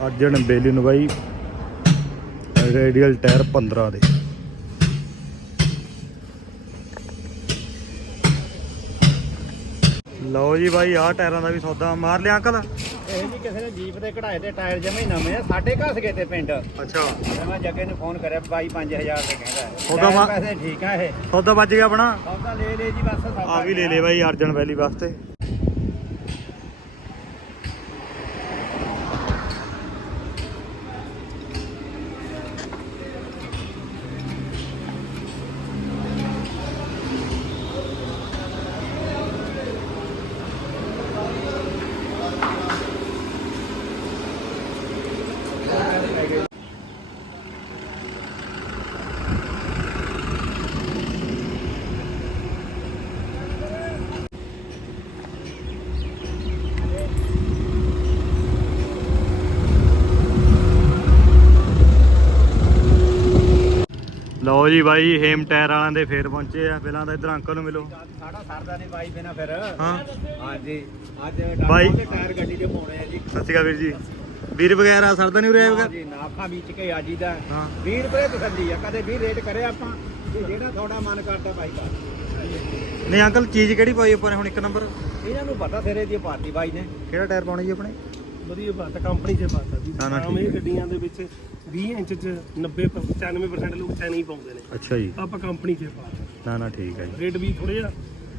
ਅਰਜਨ ਬੇਲੀ ਨੂੰ ਬਾਈ radial tyre 15 ਦੇ। ਲਓ ਜੀ ਬਾਈ ਆਹ ਟਾਇਰਾਂ ਦਾ ਵੀ ਸੌਦਾ ਮਾਰ ਲਿਆ ਅੰਕਲ। ਇਹ ਜੀ ਕਿਸੇ ਨੇ ਜੀਪ ਦੇ ਕਢਾਏ ਤੇ ਟਾਇਰ ਜਮੇ ਨਵੇਂ ਆ ਸਾਡੇ ਘਸ ਗਏ ਤੇ ਪਿੰਡ। ਅੱਛਾ। ਮੈਂ ਜੱਗੇ ਨੂੰ ਫੋਨ ਕਰਿਆ ਬਾਈ 5000 ਦੇ ਕਹਿੰਦਾ ਟਾਇਰ ਮਾ- ਪੈਸੇ ਠੀਕ ਆ ਇਹ। ਸੌਦਾ ਵੱਜ ਗਿਆ ਆਪਣਾ? ਸੌਦਾ ਲੈ ਲੈ ਜੀ ਬਸ ਸੌਦਾ ਆ ਵੀ ਲੈ ਲੈ ਬਾਈ ਅਰਜਨ ਵੈਲੀ ਵਾਸਤੇ। ਲਓ ਜੀ ਬਾਈ ਹੇਮ ਟਾਇਰ ਵਾਲਿਆਂ ਦੇ ਫੇਰ ਪਹੁੰਚੇ ਆ। ਪਹਿਲਾਂ ਤਾਂ ਇਧਰ ਅੰਕਲ ਨੂੰ ਮਿਲੋ। ਸਾਡਾ ਸਰਦਾ ਨਹੀਂ ਬਾਈ ਬਿਨਾ ਫਿਰ। ਹਾਂ। ਹਾਂਜੀ। ਅੱਜ ਬਾਈ। ਦੇ ਟਾਇਰ ਗੱਡੀ ਦੇ ਪਾਉਣੇ ਆ ਜੀ। ਸਤਿ ਸ਼੍ਰੀ ਅਕਾਲ ਵੀਰ ਜੀ। ਵੀਰ ਵਗੈਰਾ ਸਰਦਾ ਨਹੀਂ ਉਰੇ ਹਾਂ ਵਗੈਰਾ ਜੀ ਨਾਫਾ ਵਿੱਚ ਕੇ ਆਜੀ ਦਾ ਹਾਂ। 20 ਰੁਪਏ ਤਸੱਲੀ ਆ ਕਦੇ 20 ਰੇਟ ਕਰੇ ਆਪਾਂ। ਵੀ ਜਿਹੜਾ ਤੁਹਾਡਾ ਮਨ ਕਰਦਾ ਬਾਈ ਕਰ ਨਹੀਂ ਅੰਕਲ ਚੀਜ਼ ਕਿਹੜੀ ਪਾਈ ਆਪਾਂ ਨੇ ਹੁਣ ਇੱਕ ਨੰਬਰ? ਇਹਨਾਂ ਨੂੰ ਪਤਾ ਸਿਰੇ ਦੀ ਪਾਰਟੀ ਬਾਈ ਨੇ। ਕਿਹੜਾ ਟਾਇਰ ਪਾਉਣਾ ਜੀ ਆਪਣੇ? ਵਧੀਆ ਬਾਤ ਹੈ ਕੰਪਨੀ 'ਚ ਬਾਤ ਹੈ ਜੀ ਠੀਕ ਇਹ ਹੈ। ਗੱਡੀਆਂ ਦੇ ਵਿੱਚ 20 ਇੰਚ 'ਚ 90 95% ਲੋਕ ਚੈਨ ਹੀ ਪਾਉਂਦੇ ਨੇ। ਅੱਛਾ ਜੀ। ਆਪਾਂ ਕੰਪਨੀ 'ਚ ਪਾਤਾ ਨਾ ਨਾ ਠੀਕ ਹੈ ਜੀ। ਰੇਟ ਵੀ ਥੋੜੇ ਜਿਹਾ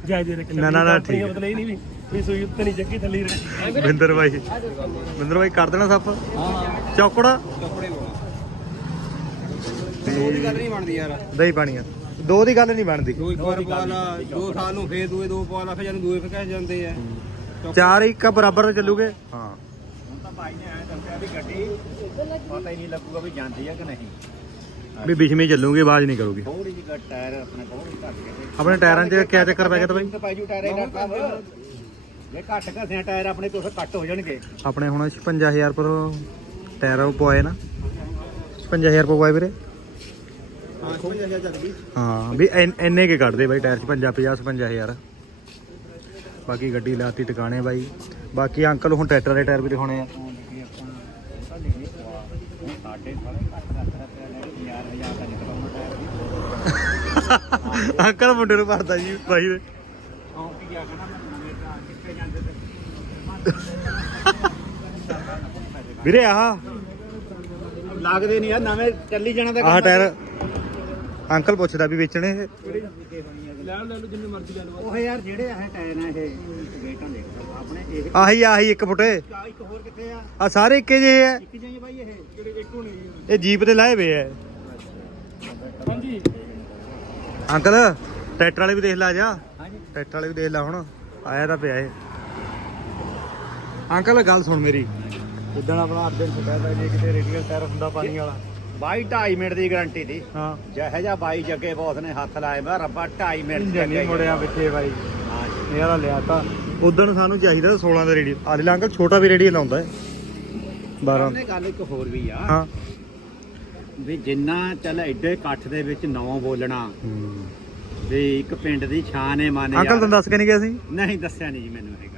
ਜਾਇਜ਼ ਰੱਖਿਆ ਨਾ, ਨਾ, ਨਾ, ਕੰਪਨੀ ਠੀਕ ਹੈ। ਮਤਲਬ ਇਹ ਨਹੀਂ ਵੀ ਵੀ ਸੂਈ ਉੱਤੇ ਨਹੀਂ ਜੱਗੀ ਥੱਲੇ ਹੀ ਰਹੇ ਬਿੰਦਰ ਬਾਈ। ਬਿੰਦਰ ਬਾਈ ਕਰ ਦੇਣਾ ਸੱਪ? ਚੌਕੜਾ? ਕੱਪੜੇ ਦੋ ਦੀ ਗੱਲ ਨਹੀਂ ਬਣਦੀ ਯਾਰ। ਦਹੀਂ ਪਾਣੀਆਂ ਦੋ ਦੀ ਗੱਲ ਨਹੀਂ ਬਣਦੀ। ਦੋ ਇੱਕ ਵਾਰ ਪਵਾ ਲਾ ਦੋ ਸਾਲ ਨੂੰ ਫੇਰ ਦੂਏ ਦੋ ਪਵਾ ਲਾ ਫਿਰ ਜਾਨੂੰ ਦੂਏ ਫਿਰ ਕਹਿ ਜਾਂਦੇ ਆ। ਚਾਰ ਇੱਕ ਬਰਾਬਰ ਤਾਂ ਚੱਲੂਗੇ। ਹਾਂ। ਭਾਈ ਨੇ ਐਂ ਦੱਸਿਆ ਵੀ ਗੱਡੀ ਪਤਾ ਹੀ ਨਹੀਂ ਲੱਗੂਗਾ ਵੀ ਜਾਂਦੀ ਆ ਕਿ ਨਹੀਂ। ਵੀ ਬਿਸ਼ਮੀ ਚੱਲੂਗੀ ਆਵਾਜ਼ ਨਹੀਂ ਕਰੂਗੀ। ਥੋੜੀ ਜਿਹੀ ਗੱਟ ਟਾਇਰ ਆਪਣੇ ਕੋਲ ਹੀ ਘੱਟ ਕੇ ਆਪਣੇ ਟਾਇਰਾਂ 'ਚ ਕਿਆ ਚੱਕਰ ਪੈ ਗਿਆ ਤਾ ਬਾਈ? ਤੇ ਭਾਈ ਜੂ ਟਾਇਰ ਹੀ ਘੱਟ ਆ ਜੇ ਘੱਟ ਘਸਿਆ ਟਾਇਰ ਆਪਣੇ ਤੋਂ ਕੱਟ ਹੋ ਜਾਣਗੇ। ਆਪਣੇ ਹੁਣ 55000 ਪਰ ਟਾਇਰ ਉਹ ਪਵਾਏ ਨਾ। 55000 ਪਵਾਏ ਵੀਰੇ। ਹਾਂ 5000 ਚੱਲ ਗਈ। ਹਾਂ ਵੀ ਇੰਨ- ਇੰਨੇ ਕੇ ਕੱਢਦੇ ਬਾਈ ਟਾਇਰ 'ਚ 50 50 55000 ਬਾਕੀ ਗੱਡੀ ਲਾਤੀ ਟਿਕਾਣੇ ਬਾਈ। ਬਾਕੀ ਅੰਕਲ ਹੁਣ ਟਰੈਕਟਰ ਦੇ ਟਾਇਰ ਵੀ ਦਿਖਾਉਣੇ ਆ। ਸਾਡੇ ਸਾਰੇ ਘੱਟ ਰੱਖ ਰੱਖਿਆ ਲੈ 50000 ਦਾ ਨਿਕਲਣਾ ਟਾਇਰ ਵੀ ਅੰਕਲ ਮੁੰਡੇ ਨੂੰ ਭਰਦਾ ਜੀ ਬਾਈ ਦੇ। ਤਾਂ ਤੇ ਵੀਰੇ ਆਹ। ਲੱਗਦੇ ਨਹੀਂ ਆ ਨਵੇਂ ਚੱਲੀ ਜਾਣਾ ਆਹ ਟਾਇਰ ਅੰਕਲ ਪੁੱਛਦਾ ਵੀ ਵੇਚਣੇ ਇਹ। ਲੈ ਲੈ ਲਓ ਜਿੰਨੇ ਮਰਜ਼ੀ ਲੈ ਲਓ। ਉਹ ਯਾਰ ਜਿਹੜੇ ਆਹ ਟਾਇਰ ਆ ਇਹ ਗੇਟਾਂ ਦੇਖ ਆਪਣੇ ਇਹ ਆਹੀ ਆਹੀ ਇੱਕ ਫੁੱਟੇ। ਆ ਇੱਕ ਹੋਰ ਕਿੱਥੇ ਆ? ਆ ਸਾਰੇ ਇੱਕੇ ਜਿਹੇ ਆ। ਇੱਕ ਜਾਈ ਬਾਈ ਇਹ? ਜਿਹੜੇ ਇੱਕ ਹੋਣੀ ਇਹ ਜੀਪ ਤੇ ਲਾਏ ਵੇ ਆ। ਹਾਂਜੀ। ਅੰਕਲ ਟਰੈਕਟਰ ਵਾਲੇ ਵੀ ਦੇਖ ਲਾ ਜਾ। ਹਾਂਜੀ। ਟਰੈਕਟਰ ਵਾਲੇ ਵੀ ਦੇਖ ਲਾ ਹੁਣ ਆਇਆ ਤਾਂ ਪਿਆ ਇਹ। ਅੰਕਲ ਗੱਲ ਸੁਣ ਮੇਰੀ। ਜਿੱਦਣ ਆਪਣਾ ਅਰਜਨ ਛੱਡਿਆ ਜੇ ਕਿਤੇ ਰੇਡੀਅਲ ਟਾਇਰ ਹੁੰਦਾ ਪਾਣੀ ਵਾਲਾ। ਬਾਈ 2.5 ਮਿੰਟ ਦੀ ਗਾਰੰਟੀ ਦੀ। ਹਾਂ। ਜਿਹੇ ਜਿਹਾ ਬਾਈ ਜੱਗੇ ਬੌਸ ਨੇ ਹੱਥ ਲਾਏ ਮੈਂ ਰੱਬਾ 2.5 ਮਿੰਟ ਦੀ ਨਹੀਂ ਮੁੜਿਆ ਪਿੱਛੇ ਬਾਈ। ਹਾਂ ਜੀ। ਲਿਆ ਤਾਂ। ਉਦੋਂ ਸਾਨੂੰ ਚਾਹੀਦਾ ਤਾਂ 16 ਦਾ ਰੇਡੀਅਲ ਆ ਲੈ ਅੰਕਲ ਛੋਟਾ ਵੀ ਰੇਡੀਅਲ ਆਉਂਦਾ ਹੈ। 12 ਉਹਨੇ ਗੱਲ ਇੱਕ ਹੋਰ ਵੀ ਆ। ਹਾਂ। ਵੀ ਜਿੰਨਾ ਚੱਲ ਐਡੇ ਇਕੱਠ ਦੇ ਵਿੱਚ ਨੌ ਬੋਲਣਾ। ਵੀ ਇੱਕ ਪਿੰਡ ਦੀ ਸ਼ਾਨ ਹੈ ਮਨ ਅੰਕਲ ਤੁਹਾਨੂੰ ਦੱਸ ਕੇ ਨਹੀਂ ਗਿਆ ਸੀ ਨਹੀਂ ਦੱਸਿਆ ਨਹੀਂ ਜੀ ਮੈਨੂੰ ਹੈਗਾ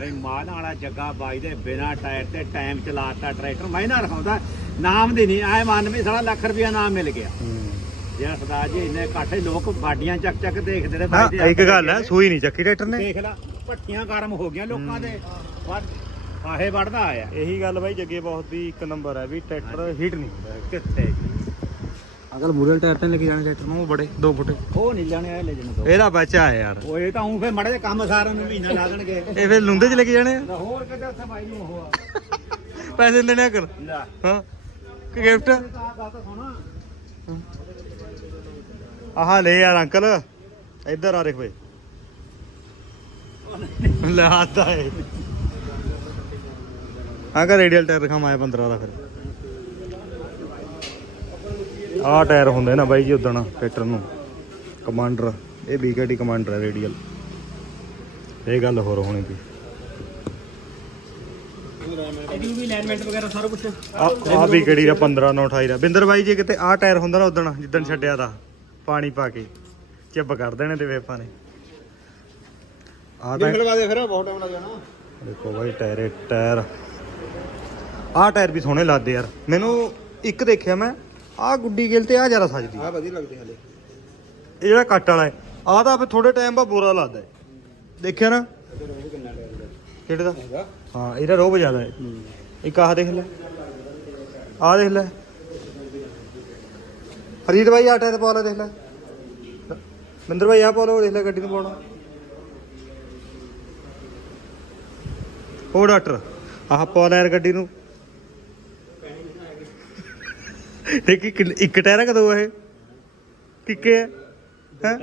ਬਈ ਮਾਲ ਵਾਲਾ ਜੱਗਾ ਬਾਈ ਦੇ ਬਿਨਾ ਟਾਇਰ ਤੇ ਟਾਈਮ ਚਲਾਤਾ ਟਰੈਕਟਰ। ਮੈਂ ਨਾ ਰਖਾਉਂਦਾ ਨਾਮ ਦੀ ਨਹੀਂ ਆਏ ਮਨ ਵੀ ਸਾਲਾ ਲੱਖ ਰੁਪਇਆ ਨਾਮ ਮਿਲ ਗਿਆ। ਜੇ ਸਰਦਾਰ ਜੀ ਇੰਨੇ ਇਕੱਠ ਲੋਕ ਬਾਡੀਆਂ ਚੱਕ ਚੱਕ ਦੇਖਦੇ ਨੇ ਹਾਂ ਬਾਈ ਦੇ ਇੱਕ ਗੱਲ ਹੈ ਸੂਈ ਨਹੀਂ ਚੱਕੀ ਟਰੈਕਟਰ ਨੇ। ਦੇਖ ਲੈ ਭੱਟੀਆਂ ਗਰਮ ਹੋ ਗਈਆਂ ਲੋਕਾਂ ਦੇ। ਵੱਧ ਆਹੇ ਵੜਦਾ ਆਇਆ। ਇਹੀ ਗੱਲ ਬਾਈ ਜੱਗੇ ਬਹੁਤ ਦੀ ਇੱਕ ਨੰਬਰ ਹੈ ਵੀ ਟਰੈਕਟਰ ਹੀਟ ਨਹੀਂ ਹੁੰਦਾ। ਕਿੱਥੇ? ਅੰਕਲ ਮੂਰਲ ਟਾਇਰ ਤੇ ਲੈ ਕੇ ਜਾਣੇ ਟਰੈਕਟਰ ਨੂੰ ਉਹ ਬੜੇ 2 ਫੁੱਟ। ਉਹ ਨਹੀਂ ਲੈਣੇ ਆ ਲੈ ਜਣ ਦੋ। ਇਹਦਾ ਬੱਚਾ ਹੈ ਯਾਰ। ਉਹ ਇਹ ਤਾਂ ਉਂ ਫੇ ਮੜੇ ਕੰਮ ਸਾਰਿਆਂ ਨੂੰ ਮਹੀਨਾ ਲਾ ਦੇਣਗੇ। ਇਹ ਫਿਰ ਲੁੰਦੇ ਚ ਲੈ ਕੇ ਜਾਣੇ ਆ? ਹੋਰ ਕਿਤੇ ਉੱਥੇ ਬਾਈ ਨੂੰ ਉਹ ਆ। ਪੈਸੇ ਲੈਣੇ ਆ ਕਰ ਹਾਂ। ਕਿ ਗਿਫਟ ਆਹ ਲੈ ਯਾਰ ਅੰਕਲ। ਇੱਧਰ ਆ ਦੇਖ ਬਈ। ਲੈ ਆਦਾ ਏ ਆਗਾ ਰੇਡੀਅਲ ਟਾਇਰ ਦਿਖਾਵਾਂ 15 ਦਾ ਫਿਰ। ਆਹ ਟਾਇਰ ਹੁੰਦੇ ਨਾ ਬਾਈ ਜੀ ਉਦਣ ਟਰੈਕਟਰ ਨੂੰ। ਕਮਾਂਡਰ ਇਹ ਬੀਕੇਟੀ ਕਮਾਂਡਰ ਹੈ ਰੇਡੀਅਲ। ਇਹ ਗੱਲ ਹੋਰ ਹੋਣੀ ਸੀ। ਇਹਦੀ ਵੀ ਅਲਾਈਨਮੈਂਟ ਵਗੈਰਾ ਸਾਰਾ ਕੁਝ ਆ ਆ ਬੀਕੇਟੀ ਦਾ 15 9 28 ਦਾ। ਬਿੰਦਰ ਬਾਈ ਜੀ ਕਿਤੇ ਆਹ ਟਾਇਰ ਹੁੰਦਾ ਨਾ ਉਦਣ ਜਿੱਦਣ ਛੱਡਿਆ ਦਾ ਪਾਣੀ ਪਾ ਕੇ। ਚਿੱਬ ਕਰ ਦੇਣੇ ਤੇ ਵੇਪਾਂ ਨੇ। ਆਹ ਤਾਂ ਲਗਾ ਦੇ ਫਿਰ ਬਹੁਤ ਟਾਈਮ ਲੱਗ ਜਾਣਾ। ਦੇਖੋ ਬਾਈ ਟਾਇਰ ਟਾਇਰ। ਆਹ ਟਾਇਰ ਵੀ ਸੋਹਣੇ ਲੱਗਦੇ ਯਾਰ। ਮੈਨੂੰ ਇੱਕ ਦੇਖਿਆ ਮੈਂ ਆਹ ਗੁੱਡੀ ਗਿਲ ਤੇ ਆ ਜ਼ਿਆਦਾ ਸੱਜਦੀ ਆ ਵਧੀਆ ਲੱਗਦੇ ਹਲੇ। ਇਹ ਜਿਹੜਾ ਕੱਟ ਵਾਲਾ ਹੈ ਆਹ ਤਾਂ ਫਿਰ ਥੋੜੇ ਟਾਈਮ ਬਾਅਦ ਬੁਰਾ ਲੱਗਦਾ ਹੈ। ਦੇਖਿਆ ਨਾ? ਕਿਹੜੇ ਦਾ? ਹੈਗਾ ਹਾਂ ਇਹਦਾ ਰੋਬ ਜ਼ਿਆਦਾ ਹੈ। ਇੱਕ ਆਹ ਦੇਖ ਲੈ। ਆਹ ਦੇਖ ਲੈ। ਫਰੀਦ ਭਾਈ ਆਹ ਟਾਇਰ ਪਾ ਲੈ ਦੇਖ ਲੈ। ਮਿੰਦਰ ਭਾਈ ਆਹ ਪਾ ਲਓ ਦੇਖ ਲੈ ਗੱਡੀ ਨੂੰ ਪਾਉਣਾ। ਉਹ ਡਾਕਟਰ ਆਹ ਪਾ ਲੈ ਯਾਰ ਗੱਡੀ ਨੂੰ। ਇੱਕ ਇੱਕ ਇੱਕ ਟਾਇਰ ਕਦੋਂ ਇਹ? ਕਿੱਕੇ ਹੈ ਹੈਂ?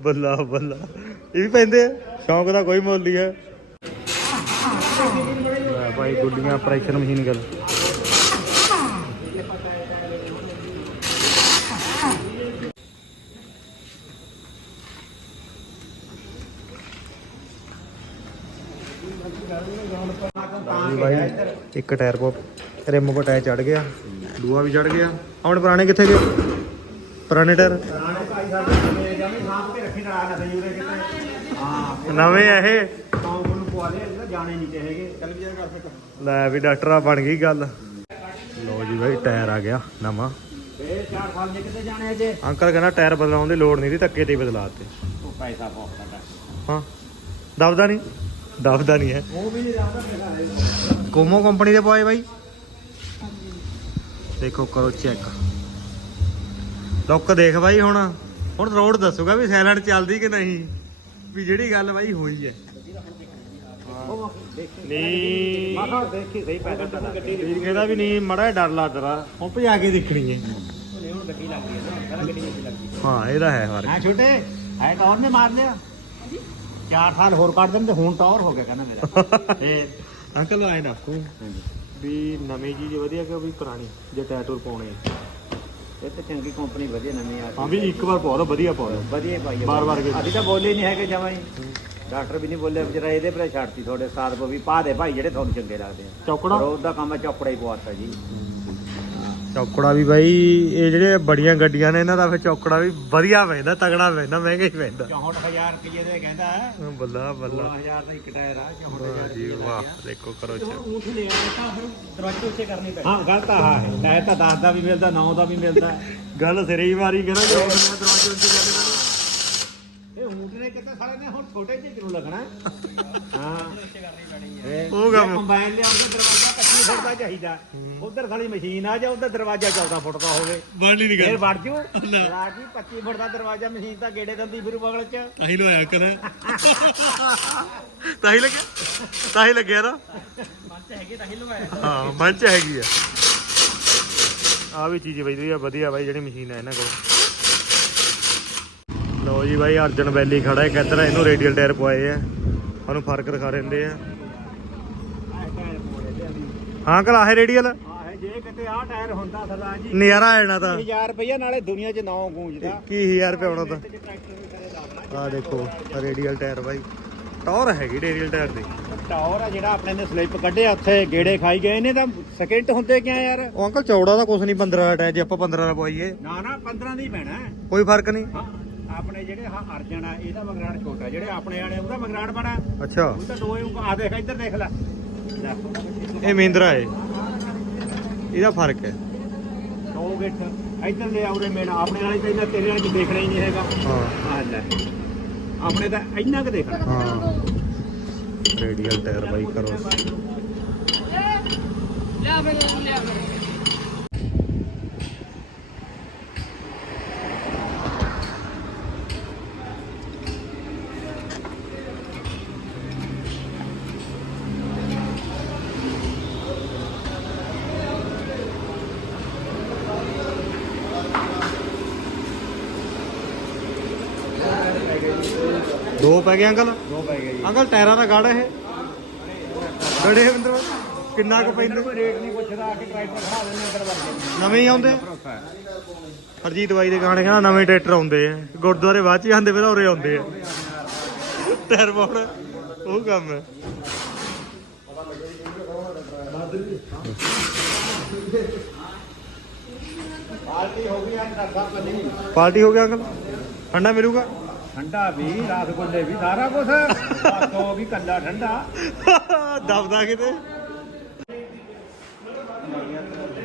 ਬੱਲਾ ਬੱਲਾ। ਇਹ ਵੀ ਪੈਂਦੇ ਆ? ਸ਼ੌਂਕ ਦਾ ਕੋਈ ਮੁੱਲ ਨਹੀਂ ਹੈ। ਭਾਈ, ਗੁੱਡੀਆਂ ਪ੍ਰੈਸ਼ਰ ਮਸ਼ੀਨ ਗੱਲ ਭਾਈ, ਇੱਕ ਟਾਇਰ ਪੋ ਰਿਮ ਪੋ ਟਾਇਰ ਚੜ ਗਿਆ। ਦੂਆ ਵੀ ਚੜ ਗਿਆ। ਹੁਣ ਪੁਰਾਣੇ ਕਿੱਥੇ ਗਏ? ਪੁਰਾਣੇ ਟਾਇਰ? ਪੁਰਾਣੇ ਭਾਈ ਸਾਹਿਬ ਨੇ ਜਮੀ ਸਾਂਭ ਕੇ ਰੱਖੀ ਨਾ ਨਾ ਸਹੀ ਉਰੇ ਕਿਤੇ ਹਾਂ। ਨਵੇਂ ਆ ਇਹ? ਕੌਮ ਨੂੰ ਪਵਾ ਲਿਆ ਇਹਦਾ ਜਾਣੇ ਨਹੀਂ ਚਾਹੇਗੇ ਚੱਲ ਵੀ ਕਰ ਫਿਰ ਲੈ ਵੀ ਡਾਕਟਰ ਆ ਬਣ ਗਈ ਗੱਲ। ਲੋ ਜੀ ਭਾਈ ਟਾਇਰ ਆ ਗਿਆ ਨਵਾਂ। ਅੰਕਲ ਕਹਿੰਦਾ ਟਾਇਰ ਬਦਲਾਉਣ ਦੀ ਲੋੜ ਨਹੀਂ ਦੀ ਧੱਕੇ ਤੇ ਹੀ ਬਦਲਾ ਤੇ ਉਹ ਪੈਸਾ ਬਹੁਤ ਸਾਡਾ। ਹਾਂ। ਦਬਦਾ ਨਹੀਂ? ਦਬਦਾ ਨਹੀਂ ਹੈ। ਉਹ ਵੀ ਨਹੀਂ ਕੋਮੋ ਕੰਪਨੀ ਦੇ ਪਵਾਏ ਬਾਈ। ਦੇਖੋ ਕਰੋ ਚੈੱਕ। ਲੁੱਕ ਦੇਖ ਬਾਈ ਹੁਣ। ਹੁਣ ਰੋਡ ਦੱਸੂਗਾ ਵੀ ਸਾਇਲੈਂਟ ਚੱਲਦੀ ਕਿ ਨਹੀਂ। ਵੀ ਜਿਹੜੀ ਗੱਲ ਬਾਈ ਹੋਈ ਹੈ। ਉਹ ਦੇਖੀ ਨਹੀਂ। ਮਾਖਾ ਦੇਖੀ ਸਹੀ ਪੈਸਾ ਤਾਂ ਗੱਡੀ ਵੀਰ ਕਹਿੰਦਾ ਵੀ ਨਹੀਂ ਮੜਾ ਡਰ ਲੱਗਦਾ ਹੁਣ ਭਜਾ ਕੇ ਦੇਖਣੀ ਹੈ। ਹੁਣ ਗੱਡੀ ਹੈ ਨਾ। ਗੱਡੀ ਇਹਦਾ ਹੈ ਹਾਂ ਛੋਟੇ? ਹੈ ਟੌਰ ਨੇ ਮਾਰ ਲਿਆ? ਚਾਰ ਸਾਲ ਹੋਰ ਕੱਢ ਦਿੰਦੇ ਹੁਣ ਟੌਰ ਹੋ ਗਿਆ ਕਹਿੰਦਾ ਮੇਰਾ। ਇਹ ਅੰਕਲ ਆਏ ਦੱਸੋ ਵੀ ਨਵੀਂ ਚੀਜ਼ ਵਧੀਆ ਕਿ ਵੀ ਪੁਰਾਣੀ ਜੇ ਟੈਟੂ ਪਾਉਣੇ? ਇਹ ਤਾਂ ਚੰਗੀ ਕੰਪਨੀ ਵਧੀਆ ਨਵੀਂ ਆ ਹਾਂ ਵੀ ਇੱਕ ਵਾਰ ਪਾ ਲਓ ਵਧੀਆ ਪਾ ਲਓ ਵਧੀਆ ਪਾਈ ਆ। ਬਾਰ-ਬਾਰ ਕੇ। ਅਸੀਂ ਤਾਂ ਬੋਲੇ ਨਹੀਂ ਹੈਗੇ ਜਮਾਂ ਹੀ ਡਾਕਟਰ ਵੀ ਨਹੀਂ ਬੋਲੇ ਵਿਚਾਰਾ ਇਹਦੇ ਪਰ ਛੱਡਤੀ ਤੁਹਾਡੇ ਸਾਥ ਵੀ ਪਾ ਦੇ ਭਾਈ ਜਿਹੜੇ ਤੁਹਾਨੂੰ ਚੰਗੇ ਲੱਗਦੇ ਆ ਚੌਕੜਾ ਰੋਜ਼ ਦਾ ਕੰਮ ਹੈ ਚੌਪੜਾ ਹੀ ਪਵਾਤਾ ਜੀ ਚੌਕੜਾ ਵੀ ਬਾਈ ਇਹ ਜਿਹੜੇ ਬੜੀਆਂ ਗੱਡੀਆਂ ਨੇ ਇਹਨਾਂ ਦਾ ਫਿਰ ਚੌਕੜਾ ਵੀ ਵਧੀਆ ਪੈਂਦਾ ਤਗੜਾ ਪੈਂਦਾ ਮਹਿੰਗਾ ਹੀ ਪੈਂਦਾ। 64000 ਰੁਪਏ ਦੇ ਕਹਿੰਦਾ ਹੈ ਬੱਲਾ ਬੱਲਾ। 16000 ਦਾ ਇੱਕ ਟਾਇਰ ਆ ਵਾਹ 64000 ਜੀ ਵਾਹ ਦੇਖੋ ਕਰੋ ਚੈੱਕ। ਊਠ ਲੈ ਆਇਆ ਤਾਂ ਫਿਰ ਦਰਵਾਜ਼ੇ ਉੱਤੇ ਕਰਨੀ ਪੈਣੀ। ਹਾਂ ਗਲਤ ਆ ਹੈ। ਟਾਇਰ ਤਾਂ 10 ਦਾ ਵੀ ਮਿਲਦਾ 9 ਦਾ ਵੀ ਮਿਲਦਾ। ਗੱਲ ਸਿਰੇ ਹੀ ਮਾਰੀ ਕਹਿੰਦਾ ਦਰਵਾਜ਼ੇ ਉੱਤੇ ਗੱਲ ਇਹ ਊਂਟ ਨੇ ਕਿਤੇ ਸਾਲੇ ਨੇ ਹੁਣ ਛੋਟੇ ਜਿਹੇ ਕਿਉਂ ਲੱਗਣਾ? ਹਾਂ। ਇਹ ਉਹ ਕੰਮ। ਕੰਬਾਈਨ ਲਿਆਉਂਦੇ ਦਰਵਾਜ਼ਾ 25 ਫੁੱਟ ਦਾ ਚਾਹੀਦਾ। ਉਧਰ ਸਾਲੀ ਮਸ਼ੀਨ ਆ ਜਾ ਉਧਰ ਦਰਵਾਜ਼ਾ 14 ਫੁੱਟ ਦਾ ਹੋਵੇ। ਬਣ ਨਹੀਂ ਫੇਰ ਵੜ ਜੂ। ਰਾਜੀ 25 ਫੁੱਟ ਦਾ ਦਰਵਾਜ਼ਾ ਮਸ਼ੀਨ ਤਾਂ ਗੇੜੇ ਦੰਦੀ ਫਿਰੂ ਬਗਲ ਚ। ਤਾਹੀ ਲਵਾਇਆ ਕਰ। ਤਾਹੀ ਲੱਗਿਆ? ਤਾਹੀ ਲੱਗਿਆ ਨਾ? ਮੱਚ ਹੈਗੇ ਤਾਂ ਹੀ ਲਵਾਇਆ ਹਾਂ ਮੰਚ ਹੈਗੀ ਆ। ਆ ਵੀ ਚੀਜ਼ ਵਧੀਆ ਵਧੀਆ ਬਾਈ ਜਿਹੜੀ ਮਸ਼ੀਨ ਹੈ ਇਹਨਾਂ ਕੋਲ। ਲਓ ਜੀ ਬਾਈ ਅਰਜਨ ਵੈਲੀ ਖੜਾ ਹੈ ਕਿੱਧਰ ਇਹਨੂੰ ਰੇਡੀਅਲ ਟਾਇਰ ਪਵਾਏ ਆ। ਉਹਨੂੰ ਫ਼ਰਕ ਦਿਖਾ ਰਹਿੰਦੇ ਆ। ਹਾਂ ਕਲ ਆਹੇ ਰੇਡੀਅਲ? ਜੇ ਕਿਤੇ ਆਹ ਟਾਇਰ ਹੁੰਦਾ ਸਰਦਾਰ ਜੀ। ਨਜ਼ਾਰਾ ਆ ਜਾਣਾ ਤਾਂ। 1000 ਰੁਪਇਆ ਨਾਲੇ ਦੁਨੀਆ 'ਚ ਨੌ ਗੂੰਜਦਾ 21000 ਰੁਪਏ ਆਉਣਾ ਤਾਂ। ਆ ਦੇਖੋ ਰੇਡੀਅਲ ਟਾਇਰ ਬਾਈ। ਟੌਰ ਹੈਗੀ ਰੇਡੀਅਲ ਟਾਇਰ ਦੀ। ਟਾਵਰ ਆ ਜਿਹੜਾ ਆਪਣੇ ਨੇ ਸਲਿੱਪ ਕੱਢਿਆ ਉੱਥੇ ਗੇੜੇ ਖਾਈ ਗਏ। ਨੇ ਤਾਂ ਸਕਿੰਟ ਹੁੰਦੇ ਕਿਆ ਯਾਰ? ਉਹ ਅੰਕਲ ਚੌੜਾ ਤਾਂ ਕੁਛ ਨਹੀਂ 15 ਦਾ ਟਾਇਰ ਜੇ ਆਪਾਂ 15 ਦਾ ਪਵਾਈਏ। ਨਾ ਨਾ 15 ਦੀ ਪੈਣਾ। ਕੋਈ ਫ਼ਰਕ ਨਹੀਂ। ਆਪਣੇ ਜਿਹੜੇ ਹਾਂ ਅਰਜਨ ਆ ਇਹਦਾ ਮਗਰਾੜ ਛੋਟਾ ਜਿਹੜੇ ਆਪਣੇ ਵਾਲੇ ਉਹਦਾ ਮਗਰਾੜ ਬੜਾ ਅੱਛਾ। ਉਹ ਤਾਂ ਦੋਏ ਉਂਗ- ਆ ਦੇਖ ਇੱਧਰ ਦੇਖ ਲੈ। ਲੈ, ਇਹ ਮਹਿੰਦਰਾ ਹੈ। ਇਹਦਾ ਫ਼ਰਕ ਹੈ। ਦੋ ਗਿੱਠ। ਇੱਧਰ ਲੈ ਆਉਰੇ ਮੇਨ। ਆਪਣੇ ਵਾਲੇ ਤਾਂ ਇਹਨਾਂ ਤੇਰੇ ਵਾਲੇ ਚ ਦੇਖਣਾ ਹੀ ਨਹੀਂ ਹੈਗਾ। ਹਾਂ। ਆ ਲੈ। ਆਪਣੇ ਤਾਂ ਇੰਨਾ ਕੁ ਦੇਖਣਾ। ਹਾਂ। ਰੇਡੀਅਲ ਟਾਇਰ ਬਾਈ ਕਰੋ। ਦੋ ਪੈ ਗਏ ਅੰਕਲ? ਦੋ ਪੈ ਗਏ ਜੀ। ਅੰਕਲ ਟਾਇਰਾਂ ਦਾ ਗੜ ਇਹ? ਗੜੇ ਅੰਦਰ? ਕਿੰਨਾ ਕੁ ਪੈਂਦੇ? ਕੋਈ ਰੇਟ ਨਹੀਂ ਪੁੱਛਦਾ ਆ ਕੇ ਟਰੈਕਟਰ ਖੜਾ ਲੈਣੇ ਅੰਦਰ ਵਰਗੇ ਨਵੇਂ ਹੀ ਆਉਂਦੇ? ਹਰਜੀਤ ਬਾਈ ਦੇ ਗਾਣੇ ਕਹਿੰਦਾ ਨਵੇਂ ਟਰੈਕਟਰ ਆਉਂਦੇ ਆ। ਗੁਰਦੁਆਰੇ ਬਾਅਦ ਚ ਆਉਂਦੇ ਫਿਰ ਉਰੇ ਆਉਂਦੇ ਆ। ਟਾਇਰ ਪਾਉਣ ਉਹ ਕੰਮ ਹੈ। ਪਾਰਟੀ ਹੋ ਗਈ ਪੱਲੀ ਪਾਰਟੀ ਹੋ ਗਿਆ ਅੰਕਲ? ਠੰਡਾ ਮਿਲੂਗਾ? ਠੰਡਾ ਵੀ ਰਸਗੁੱਲੇ ਵੀ, ਸਾਰਾ ਕੁਝ ਬਸ ਵੀ ਕੱਲਾ ਠੰਡਾ। ਦਬਦਾ ਕਿਤੇ?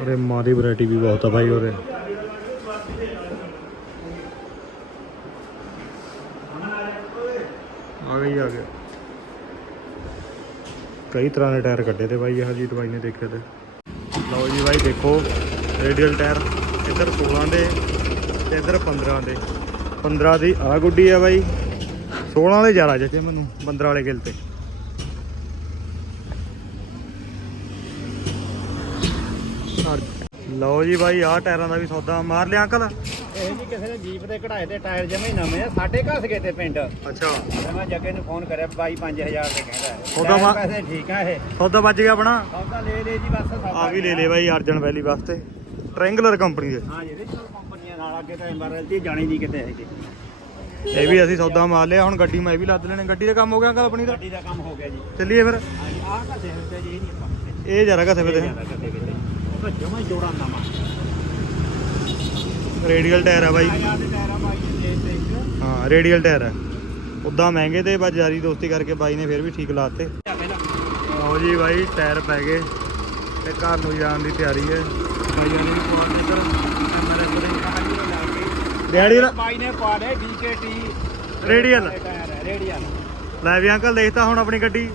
ਅਰੇ ਮਾਂ ਵੈਰਾਈਟੀ ਵੀ ਬਹੁਤ ਆ ਭਾਈ ਉਰੇ। ਆ ਗਈ ਆ ਗਿਆ ਕਈ ਤਰ੍ਹਾਂ ਦੇ ਟਾਇਰ ਕੱਢੇ ਤੇ ਬਾਈ ਇਹ ਜੀ ਦਵਾਈ ਨੇ ਦੇਖੇ ਤੇ। ਲਓ ਜੀ ਬਾਈ ਦੇਖੋ, ਰੇਡੀਅਲ ਟਾਇਰ ਇੱਧਰ 16 ਦੇ ਤੇ ਇੱਧਰ 15 ਦੇ। 15 ਦੀ ਆ ਗੁੱਡੀ ਆ ਬਾਈ। 16 ਦੇ ਜ਼ਿਆਦਾ ਜੱਜੇ ਮੈਨੂੰ 15 ਵਾਲੇ ਗਿਲ ਤੇ। ਲਓ ਜੀ ਬਾਈ ਆਹ ਟਾਇਰਾਂ ਦਾ ਵੀ ਸੌਦਾ ਮਾਰ ਲਿਆ ਅੰਕਲ। ਇਹ ਜੀ ਕਿਸੇ ਨੇ ਜੀਪ ਦੇ ਕਢਾਏ ਤੇ ਟਾਇਰ ਜਮੇ ਹੀ ਨਵੇਂ ਆ ਸਾਡੇ ਘਸ ਗਏ ਤੇ ਪਿੰਡ। ਅੱਛਾ। ਤੇ ਮੈਂ ਜੱਗੇ ਨੂੰ ਫੋਨ ਕਰਿਆ ਬਾਈ 5000 ਦੇ ਕਹਿੰਦਾ ਹੈ। ਉਹਦਾ ਮਾ- ਟਾਇਰ ਪੈਸੇ ਠੀਕ ਆ ਇਹ। ਸੌਦਾ ਵੱਜ ਗਿਆ ਆਪਣਾ? ਸੌਦਾ ਲੈ ਲੈ ਜੀ ਬਸ ਸੌਦਾ ਆ ਵੀ ਲੈ ਲੈ ਬਾਈ ਅਰਜਨ ਵੈਲੀ ਵਾਸਤੇ ਟ੍ਰਾਇੰਗਲਰ ਕੰਪਨੀ ਦੇ। ਹਾਂ ਜੀ ਰਿਸ਼ਤਲ ਕੰਪਨੀਆਂ ਨਾਲ ਅੱਗੇ ਤਾਂ ਐਮਆਰਐਲ ਜਾਣੀ ਨਹੀਂ ਕਿਤੇ ਹੈ ਜੀ। ਇਹ ਵੀ ਅਸੀਂ ਸੌਦਾ ਮਾਰ ਲਿਆ ਹੁਣ ਗੱਡੀ ਮੈਂ ਵੀ ਲੱਦ ਲੈਣੇ ਗੱਡੀ ਦਾ ਕੰਮ ਹੋ ਗਿਆ ਅੰਕਲ ਆਪਣੀ ਦਾ? ਗੱਡੀ ਦਾ ਕੰਮ ਹੋ ਗਿਆ ਜੀ। ਚੱਲੀਏ ਫਿਰ। ਆਹ ਘਸੇ ਜੀ ਇਹ ਨਹੀਂ ਆਪਾਂ। ਇਹ ਜਰਾ ਘਸੇ ਵੇ ਜ਼ਿਆਦਾ ਕਰਦੇ ਕਿਤੇ ਉਹ ਤਾਂ ਜਮਾ ਹੀ ਜੋੜਾ ਨਵਾਂ ਰੇਡੀਅਲ ਟਾਇਰ ਆ ਬਾਈ। ਹਾਂ ਰੇਡੀਅਲ ਟਾਇਰ ਹੈ ਉਦਾਂ ਮਹਿੰਗੇ ਤੇ ਬਸ ਯਾਰੀ ਦੋਸਤੀ ਕਰਕੇ ਬਾਈ ਨੇ ਫਿਰ ਵੀ ਠੀਕ ਲਾਤੇ। ਆ ਲਓ ਜੀ ਬਾਈ ਟਾਇਰ ਪੈ ਗਏ। ਤੇ ਘਰ ਨੂੰ ਜਾਣ ਦੀ ਤਿਆਰੀ ਹੈ। ਬਾਈਆਂ ਨੇ ਵੀ ਪਵਾ ਇੱਧਰ ਡੈਡੀ ਦਾ ਬਾਈ ਨੇ ਪਾ ਦੇ ਡੀਕੇਟੀ ਰੇਡੀਅਲ। ਰੇਡੀਅਲ। ਲੈ ਵੀ ਅੰਕਲ ਦੇਖਤਾ ਹੁਣ ਆਪਣੀ ਗੱਡੀ।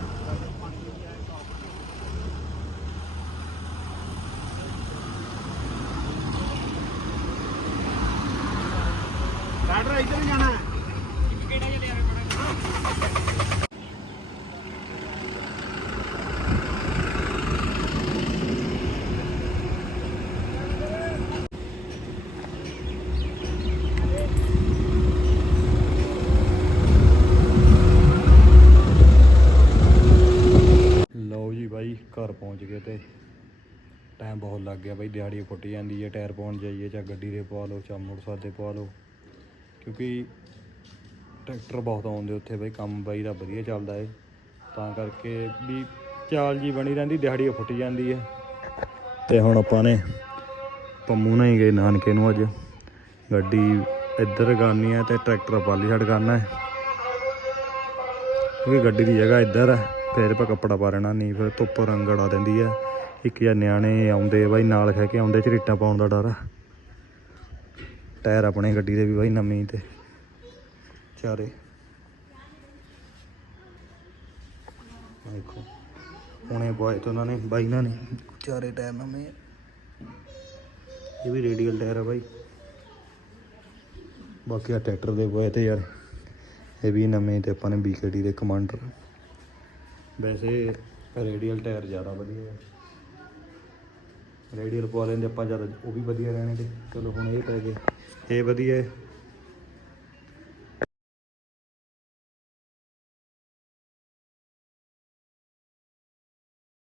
ਰਾਡਰ ਇੱਧਰ ਜਾਣਾ ਹੈ ਇੱਕ ਕਿਹੜਾ ਜਿਹਾ ਲਿਆ ਲਓ ਜੀ ਬਾਈ ਘਰ ਪਹੁੰਚ ਗਏ ਤੇ ਟਾਈਮ ਬਹੁਤ ਲੱਗ ਗਿਆ ਬਈ, ਦਿਹਾੜੀ ਫੁੱਟ ਜਾਂਦੀ ਹੈ ਟਾਇਰ ਪਾਉਣ ਜਾਈਏ ਜਾਂ ਗੱਡੀ ਦੇ ਪਵਾ ਲਓ ਜਾਂ ਮੋਟਰਸਾਈਕਲ ਦੇ ਪਵਾ ਲਓ। ਕਿਉਂਕਿ ਟਰੈਕਟਰ ਬਹੁਤ ਆਉਂਦੇ ਉੱਥੇ ਬਾਈ, ਕੰਮ ਬਾਈ ਦਾ ਵਧੀਆ ਚੱਲਦਾ ਏ। ਤਾਂ ਕਰਕੇ ਵੀ ਚਾਲ ਜੀ ਬਣੀ ਰਹਿੰਦੀ, ਦਿਹਾੜੀ ਫੁੱਟ ਜਾਂਦੀ ਹੈ ਤੇ ਹੁਣ ਆਪਾਂ ਨੇ ਪੰਮੂ ਨਾਲ ਹੀ ਗਏ ਨਾਨਕੇ ਨੂੰ ਅੱਜ। ਗੱਡੀ ਇੱਧਰ ਕਰਨੀ ਹੈ ਤੇ ਟਰੈਕਟਰ ਪਾਲੀ ਛੱਡ ਕਰਨਾ ਹੈ ਕਿਉਂਕਿ ਗੱਡੀ ਦੀ ਜਗ੍ਹਾ ਇੱਧਰ ਹੈ ਫਿਰ ਆਪਾਂ ਕੱਪੜਾ ਪਾ ਲੈਣਾ, ਨਹੀਂ ਫਿਰ ਧੁੱਪ ਰੰਗੜ ਆ ਦਿੰਦੀ ਹੈ ਇੱਕ ਜਾਂ ਨਿਆਣੇ ਆਉਂਦੇ ਆ ਬਾਈ, ਨਾਲ ਖਹਿ ਕੇ ਆਉਂਦੇ, ਝਰੀਟਾਂ ਪਾਉਣ ਦਾ ਡਰ ਆ। ਟਾਇਰ ਆਪਣੇ ਗੱਡੀ ਦੇ ਵੀ ਬਾਈ ਨਵੇਂ ਤੇ, ਚਾਰੇ। ਦੇਖੋ, ਹੁਣੇ ਪਵਾਏ ਤੇ ਉਹਨਾਂ ਨੇ ਬਾਈ ਨਾਲ ਨੇ, ਚਾਰੇ ਟਾਇਰ ਨਵੇਂ ਇਹ ਵੀ ਰੇਡੀਅਲ ਟਾਇਰ ਆ ਬਾਈ। ਬਾਕੀ ਆ ਟਰੈਕਟਰ ਦੇ ਪਵਾਏ ਤੇ ਯਾਰ, ਇਹ ਵੀ ਨਵੇਂ ਤੇ ਆਪਾਂ ਨੇ ਬੀਕੇਡੀ ਦੇ ਕਮਾਂਡਰ। ਵੈਸੇ ਰੇਡੀਅਲ ਟਾਇਰ ਜ਼ਿਆਦਾ ਵਧੀਆ ਹੈ ਰੇਡੀਅਲ ਪਵਾ ਲੈਂਦੇ ਆਪਾਂ ਜ਼ਿਆਦਾ ਉਹ ਵੀ ਵਧੀਆ ਰਹਿਣੇ ਤੇ ਚਲੋ ਹੁਣ ਇਹ ਪੈ ਗਏ। ਇਹ ਵਧੀਆ ਹੈ।